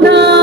No.